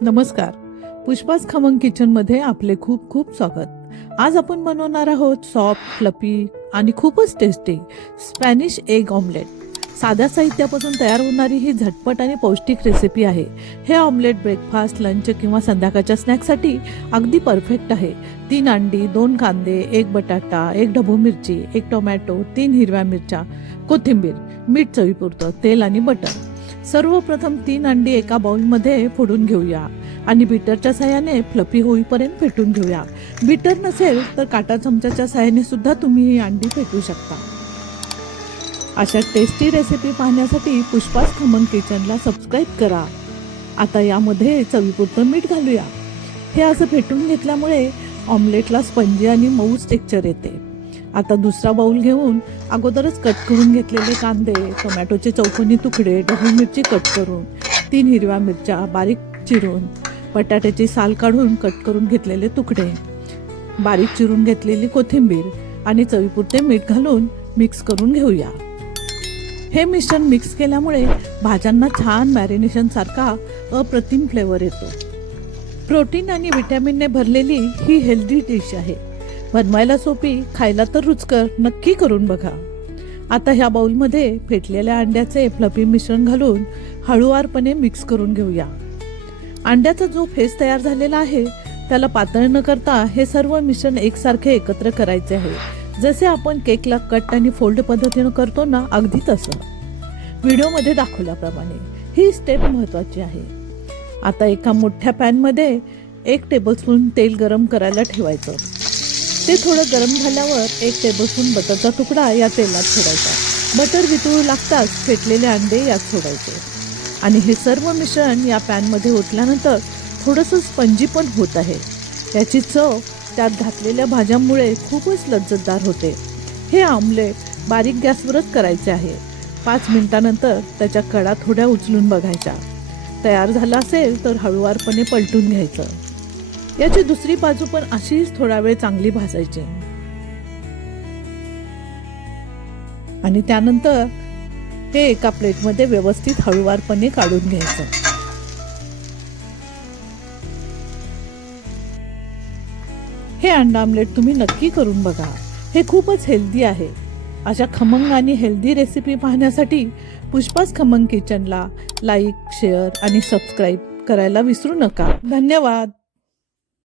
नमस्कार. पुष्पास खमंग किचनमध्ये आपले खूप खूप स्वागत. आज आपण बनवणार आहोत सॉफ्ट, फ्लफी आणि खूपच टेस्टी स्पॅनिश एग ऑमलेट. साध्या साहित्यापासून तयार होणारी ही झटपट आणि पौष्टिक रेसिपी आहे. हे ऑमलेट ब्रेकफास्ट, लंच किंवा संध्याकाळच्या स्नॅक्ससाठी अगदी परफेक्ट आहे. 3 अंडी, 2 कांदे, 1 बटाटा, 1 ढबू मिरची, 1 टोमॅटो, 3 हिरव्या मिरच्या, कोथिंबीर, मीठ चवीपुरतं, तेल आणि बटर. सर्वप्रथम 3 अंडी एका बाउलमध्ये फोडून घेऊया आणि बीटरच्या साहाय्याने फ्लफी होईपर्यंत फेटून घेऊया. बीटर नसेल तर काटा चमच्याच्या साहाय्याने सुद्धा तुम्ही ही अंडी फेटू शकता. अशा टेस्टी रेसिपी पाहण्यासाठी पुष्पास खमंग किचनला सबस्क्राईब करा. आता यामध्ये चवीपुरतं मीठ घालूया. हे असं फेटून घेतल्यामुळे ऑमलेटला स्पंजी आणि मऊच टेक्स्चर येते. आता दुसरा बाउल घेऊन अगोदरच कट करून घेतलेले कांदे, टोमॅटोचे चौकोनी तुकडे, ढबू मिरची कट करून, 3 हिरव्या मिरच्या बारीक चिरून, बटाट्याची साल काढून कट करून घेतलेले तुकडे, बारीक चिरून घेतलेली कोथिंबीर आणि चवीपुरते मीठ घालून मिक्स करून घेऊया. हे मिश्रण मिक्स केल्यामुळे भाज्यांना छान मॅरिनेशन सारखा अप्रतिम फ्लेवर येतो. प्रोटीन आणि व्हिटॅमिनने भरलेली ही हेल्दी डिश आहे. बनवायला सोपी, खायला तर रुचकर. नक्की करून बघा. आता ह्या बाउलमध्ये फेटलेल्या अंड्याचे फ्लफी मिश्रण घालून हळूवारपणे मिक्स करून घेऊया. अंड्याचा जो फेस तयार झालेला आहे त्याला पातळ न करता हे सर्व मिश्रण एकसारखे एकत्र करायचे आहे. जसे आपण केकला कट आणि फोल्ड पद्धतीने करतो ना, अगदी तसं. व्हिडिओमध्ये दाखवल्याप्रमाणे ही स्टेप महत्त्वाची आहे. आता एका मोठ्या पॅनमध्ये 1 टेबलस्पून तेल गरम करायला ठेवायचं. ते थोडं गरम झाल्यावर 1 टेबलस्पून बटरचा तुकडा या तेलात सोडायचा. बटर वितळू लागताच फेटलेले अंडे यात सोडायचे आणि हे सर्व मिश्रण या पॅनमध्ये ओतल्यानंतर थोडंसं स्पंजी पण होत आहे. याची चव त्यात घातलेल्या भाज्यांमुळे खूपच लज्जतदार होते. हे ऑमलेट बारीक गॅसवरच करायचे आहे. 5 मिनिटानंतर त्याच्या कडा थोड्या उचलून बघायच्या. तयार झाला असेल तर हळूवारपणे पलटून घ्यायचं. याची दुसरी बाजू पण अशीच थोडा वेळ चांगली भाजायची आणि त्यानंतर हे एका प्लेटमध्ये व्यवस्थित हळूवारपणे काढून घ्यायचं. हे अंडा ऑमलेट तुम्ही नक्की करून बघा. हे खूपच हेल्दी आहे. अशा खमंग आणि हेल्दी रेसिपी पाहण्यासाठी पुष्पास खमंग किचनला लाईक, शेअर आणि सबस्क्राईब करायला विसरू नका. धन्यवाद.